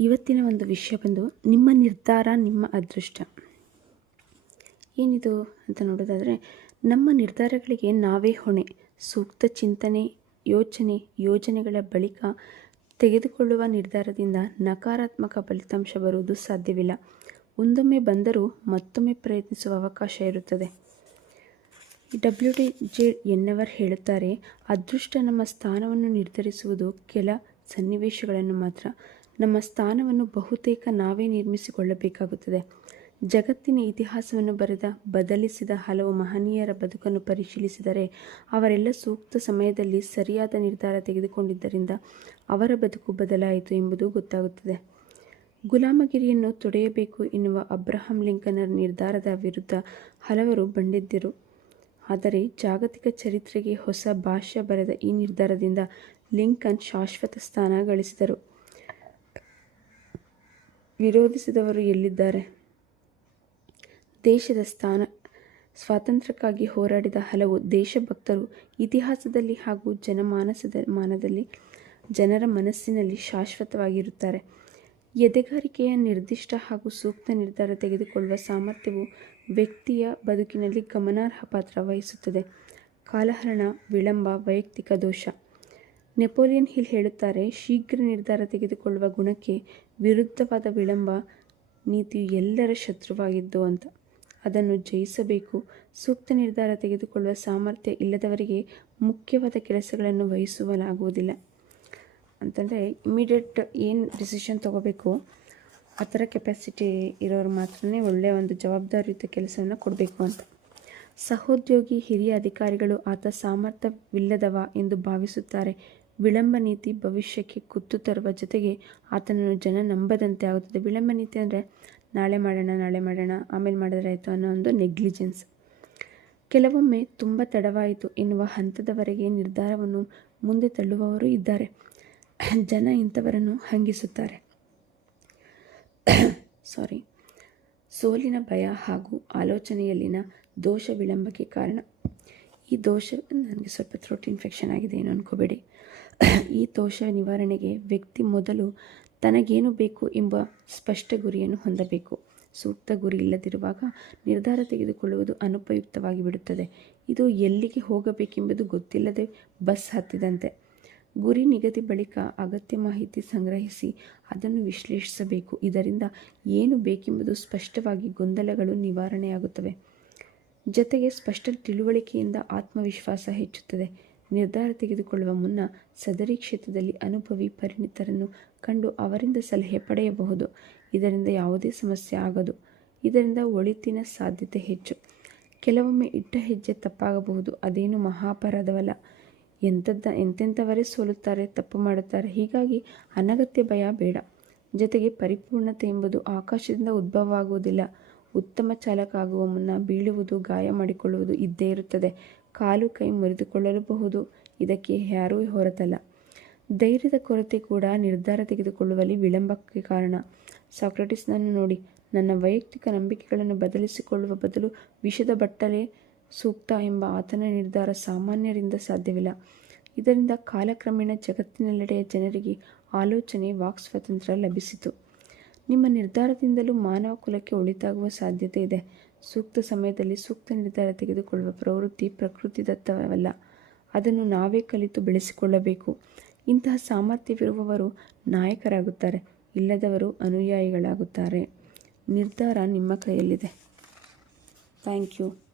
ಇವತ್ತಿನ ಒಂದು ವಿಷಯ ಬಂದು ನಿಮ್ಮ ನಿರ್ಧಾರ ನಿಮ್ಮ ಅದೃಷ್ಟ. ಏನಿದು ಅಂತ ನೋಡೋದಾದರೆ, ನಮ್ಮ ನಿರ್ಧಾರಗಳಿಗೆ ನಾವೇ ಹೊಣೆ. ಸೂಕ್ತ ಚಿಂತನೆ, ಯೋಜನೆಗಳ ಬಳಿಕ ತೆಗೆದುಕೊಳ್ಳುವ ನಿರ್ಧಾರದಿಂದ ನಕಾರಾತ್ಮಕ ಫಲಿತಾಂಶ ಬರುವುದು ಸಾಧ್ಯವಿಲ್ಲ. ಒಂದೊಮ್ಮೆ ಬಂದರೂ ಮತ್ತೊಮ್ಮೆ ಪ್ರಯತ್ನಿಸುವ ಅವಕಾಶ ಇರುತ್ತದೆ. WD ಎನ್ನವರು ಹೇಳುತ್ತಾರೆ, ಅದೃಷ್ಟ ನಮ್ಮ ಸ್ಥಾನವನ್ನು ನಿರ್ಧರಿಸುವುದು ಕೆಲ ಸನ್ನಿವೇಶಗಳನ್ನು ಮಾತ್ರ. ನಮ್ಮ ಸ್ಥಾನವನ್ನು ಬಹುತೇಕ ನಾವೇ ನಿರ್ಮಿಸಿಕೊಳ್ಳಬೇಕಾಗುತ್ತದೆ. ಜಗತ್ತಿನ ಇತಿಹಾಸವನ್ನು ಬದಲಿಸಿದ ಹಲವು ಮಹನೀಯರ ಬದುಕನ್ನು ಪರಿಶೀಲಿಸಿದರೆ ಅವರೆಲ್ಲ ಸೂಕ್ತ ಸಮಯದಲ್ಲಿ ಸರಿಯಾದ ನಿರ್ಧಾರ ತೆಗೆದುಕೊಂಡಿದ್ದರಿಂದ ಅವರ ಬದುಕು ಬದಲಾಯಿತು ಎಂಬುದು ಗೊತ್ತಾಗುತ್ತದೆ. ಗುಲಾಮಗಿರಿಯನ್ನು ತೊಡೆಯಬೇಕು ಎನ್ನುವ ಅಬ್ರಹಾಂ ಲಿಂಕನರ ನಿರ್ಧಾರದ ವಿರುದ್ಧ ಹಲವರು ಬಂಡೆದ್ದರು. ಆದರೆ ಜಾಗತಿಕ ಚರಿತ್ರೆಗೆ ಹೊಸ ಭಾಷ್ಯ ಬರೆದ ಈ ನಿರ್ಧಾರದಿಂದ ಲಿಂಕನ್ ಶಾಶ್ವತ ಸ್ಥಾನ ಗಳಿಸಿದರು. ವಿರೋಧಿಸಿದವರು ಎಲ್ಲಿದ್ದಾರೆ? ದೇಶದ ಸ್ವಾತಂತ್ರ್ಯಕ್ಕಾಗಿ ಹೋರಾಡಿದ ಹಲವು ದೇಶಭಕ್ತರು ಇತಿಹಾಸದಲ್ಲಿ ಹಾಗೂ ಜನರ ಮನಸ್ಸಿನಲ್ಲಿ ಶಾಶ್ವತವಾಗಿರುತ್ತಾರೆ. ಎದೆಗಾರಿಕೆಯ ನಿರ್ದಿಷ್ಟ ಹಾಗೂ ಸೂಕ್ತ ನಿರ್ಧಾರ ತೆಗೆದುಕೊಳ್ಳುವ ಸಾಮರ್ಥ್ಯವು ವ್ಯಕ್ತಿಯ ಬದುಕಿನಲ್ಲಿ ಗಮನಾರ್ಹ ಪಾತ್ರ ವಹಿಸುತ್ತದೆ. ಕಾಲಹರಣ, ವಿಳಂಬ ವೈಯಕ್ತಿಕ ದೋಷ. ನೆಪೋಲಿಯನ್ ಹಿಲ್ ಹೇಳುತ್ತಾರೆ, ಶೀಘ್ರ ನಿರ್ಧಾರ ತೆಗೆದುಕೊಳ್ಳುವ ಗುಣಕ್ಕೆ ವಿರುದ್ಧವಾದ ವಿಳಂಬ ನೀತಿಯು ಎಲ್ಲರ ಶತ್ರುವಾಗಿದ್ದು ಅಂತ. ಅದನ್ನು ಜಯಿಸಬೇಕು. ಸೂಕ್ತ ನಿರ್ಧಾರ ತೆಗೆದುಕೊಳ್ಳುವ ಸಾಮರ್ಥ್ಯ ಇಲ್ಲದವರಿಗೆ ಮುಖ್ಯವಾದ ಕೆಲಸಗಳನ್ನು ವಹಿಸಲಾಗುವುದಿಲ್ಲ. ಅಂತಂದರೆ ಇಮ್ಮಿಡಿಯೇಟ್ ಏನು ಡಿಸಿಷನ್ ತೊಗೋಬೇಕು ಆ ಥರ ಕೆಪಾಸಿಟಿ ಇರೋರು ಮಾತ್ರ ಒಳ್ಳೆಯ ಒಂದು ಜವಾಬ್ದಾರಿಯುತ ಕೆಲಸವನ್ನು ಕೊಡಬೇಕು ಅಂತ. ಸಹೋದ್ಯೋಗಿ, ಹಿರಿಯ ಅಧಿಕಾರಿಗಳು ಆತ ಸಾಮರ್ಥ್ಯವಿಲ್ಲದವ ಎಂದು ಭಾವಿಸುತ್ತಾರೆ. ವಿಳಂಬ ನೀತಿ ಭವಿಷ್ಯಕ್ಕೆ ಕುತ್ತು ತರುವ ಜೊತೆಗೆ ಆತನನ್ನು ಜನ ನಂಬದಂತೆ ಆಗುತ್ತದೆ. ವಿಳಂಬ ನೀತಿ ಅಂದರೆ ನಾಳೆ ಮಾಡೋಣ ಆಮೇಲೆ ಮಾಡಿದ್ರೆ ಆಯಿತು ಅನ್ನೋ ಒಂದು ನೆಗ್ಲಿಜೆನ್ಸ್. ಕೆಲವೊಮ್ಮೆ ತುಂಬ ತಡವಾಯಿತು ಎನ್ನುವ ಹಂತದವರೆಗೆ ನಿರ್ಧಾರವನ್ನು ಮುಂದೆ ತಳ್ಳುವವರು ಇದ್ದಾರೆ. ಜನ ಇಂಥವರನ್ನು ಹಂಗಿಸುತ್ತಾರೆ. ಸೋಲಿನ ಭಯ ಹಾಗೂ ಆಲೋಚನೆಯಲ್ಲಿನ ದೋಷ ವಿಳಂಬಕ್ಕೆ ಕಾರಣ. ಈ ದೋಷ, ನನಗೆ ಸ್ವಲ್ಪ ಥ್ರೋಟ್ ಇನ್ಫೆಕ್ಷನ್ ಆಗಿದೆ, ಏನು ಅನ್ಕೋಬೇಡಿ. ಈ ದೋಷ ನಿವಾರಣೆಗೆ ವ್ಯಕ್ತಿ ಮೊದಲು ತನಗೇನು ಬೇಕು ಎಂಬ ಸ್ಪಷ್ಟ ಗುರಿಯನ್ನು ಹೊಂದಬೇಕು. ಸೂಕ್ತ ಗುರಿ ಇಲ್ಲದಿರುವಾಗ ನಿರ್ಧಾರ ತೆಗೆದುಕೊಳ್ಳುವುದು ಅನುಪಯುಕ್ತವಾಗಿ ಬಿಡುತ್ತದೆ. ಇದು ಎಲ್ಲಿಗೆ ಹೋಗಬೇಕೆಂಬುದು ಗೊತ್ತಿಲ್ಲದೆ ಬಸ್ ಹತ್ತಿದಂತೆ. ಗುರಿ ನಿಗದಿ ಬಳಿಕ ಅಗತ್ಯ ಮಾಹಿತಿ ಸಂಗ್ರಹಿಸಿ ಅದನ್ನು ವಿಶ್ಲೇಷಿಸಬೇಕು. ಇದರಿಂದ ಏನು ಬೇಕೆಂಬುದು ಸ್ಪಷ್ಟವಾಗಿ ಗೊಂದಲಗಳು ನಿವಾರಣೆಯಾಗುತ್ತವೆ. ಜೊತೆಗೆ ಸ್ಪಷ್ಟ ತಿಳುವಳಿಕೆಯಿಂದ ಆತ್ಮವಿಶ್ವಾಸ ಹೆಚ್ಚುತ್ತದೆ. ನಿರ್ಧಾರ ತೆಗೆದುಕೊಳ್ಳುವ ಮುನ್ನ ಸದರಿ ಕ್ಷೇತ್ರದಲ್ಲಿ ಅನುಭವಿ ಪರಿಣಿತರನ್ನು ಕಂಡು ಅವರಿಂದ ಸಲಹೆ ಪಡೆಯಬಹುದು. ಇದರಿಂದ ಯಾವುದೇ ಸಮಸ್ಯೆ ಆಗದು. ಇದರಿಂದ ಒಳಿತಿನ ಸಾಧ್ಯತೆ ಹೆಚ್ಚು. ಕೆಲವೊಮ್ಮೆ ಇಟ್ಟ ಹೆಜ್ಜೆ ತಪ್ಪಾಗಬಹುದು. ಅದೇನು ಮಹಾಪರಾಧವಲ್ಲ. ಎಂತೆಂಥವರೇ ಸೋಲುತ್ತಾರೆ, ತಪ್ಪು ಮಾಡುತ್ತಾರೆ. ಹೀಗಾಗಿ ಅನಗತ್ಯ ಭಯ ಬೇಡ. ಜೊತೆಗೆ ಪರಿಪೂರ್ಣತೆ ಎಂಬುದು ಆಕಾಶದಿಂದ ಉದ್ಭವವಾಗುವುದಿಲ್ಲ. ಉತ್ತಮ ಚಾಲಕ ಆಗುವ ಮುನ್ನ ಬೀಳುವುದು, ಗಾಯ ಮಾಡಿಕೊಳ್ಳುವುದು ಇದ್ದೇ ಇರುತ್ತದೆ. ಕಾಲು ಕೈ ಮುರಿದುಕೊಳ್ಳಲೂಬಹುದು. ಇದಕ್ಕೆ ಯಾರೂ ಹೊರತಲ್ಲ. ಧೈರ್ಯದ ಕೊರತೆ ಕೂಡ ನಿರ್ಧಾರ ತೆಗೆದುಕೊಳ್ಳುವಲ್ಲಿ ವಿಳಂಬಕ್ಕೆ ಕಾರಣ. ಸಾಕ್ರೆಟಿಸ್ನನ್ನು ನೋಡಿ, ನನ್ನ ವೈಯಕ್ತಿಕ ನಂಬಿಕೆಗಳನ್ನು ಬದಲಿಸಿಕೊಳ್ಳುವ ಬದಲು ವಿಷದ ಬಟ್ಟಲೇ ಸೂಕ್ತ ಎಂಬ ಆತನ ನಿರ್ಧಾರ ಸಾಮಾನ್ಯರಿಂದ ಸಾಧ್ಯವಿಲ್ಲ. ಇದರಿಂದ ಕಾಲಕ್ರಮೇಣ ಜಗತ್ತಿನೆಲ್ಲೆಡೆಯ ಜನರಿಗೆ ಆಲೋಚನೆ, ವಾಕ್ ಸ್ವಾತಂತ್ರ್ಯ ಲಭಿಸಿತು. ನಿಮ್ಮ ನಿರ್ಧಾರದಿಂದಲೂ ಮಾನವ ಕುಲಕ್ಕೆ ಒಳಿತಾಗುವ ಸಾಧ್ಯತೆ ಇದೆ. ಸೂಕ್ತ ಸಮಯದಲ್ಲಿ ಸೂಕ್ತ ನಿರ್ಧಾರ ತೆಗೆದುಕೊಳ್ಳುವ ಪ್ರವೃತ್ತಿ ಪ್ರಕೃತಿದತ್ತವಲ್ಲ. ಅದನ್ನು ನಾವೇ ಕಲಿತು ಬೆಳೆಸಿಕೊಳ್ಳಬೇಕು. ಇಂತಹ ಸಾಮರ್ಥ್ಯವಿರುವವರು ನಾಯಕರಾಗುತ್ತಾರೆ, ಇಲ್ಲದವರು ಅನುಯಾಯಿಗಳಾಗುತ್ತಾರೆ. ನಿರ್ಧಾರ ನಿಮ್ಮ ಕೈಯಲ್ಲಿದೆ. Thank you.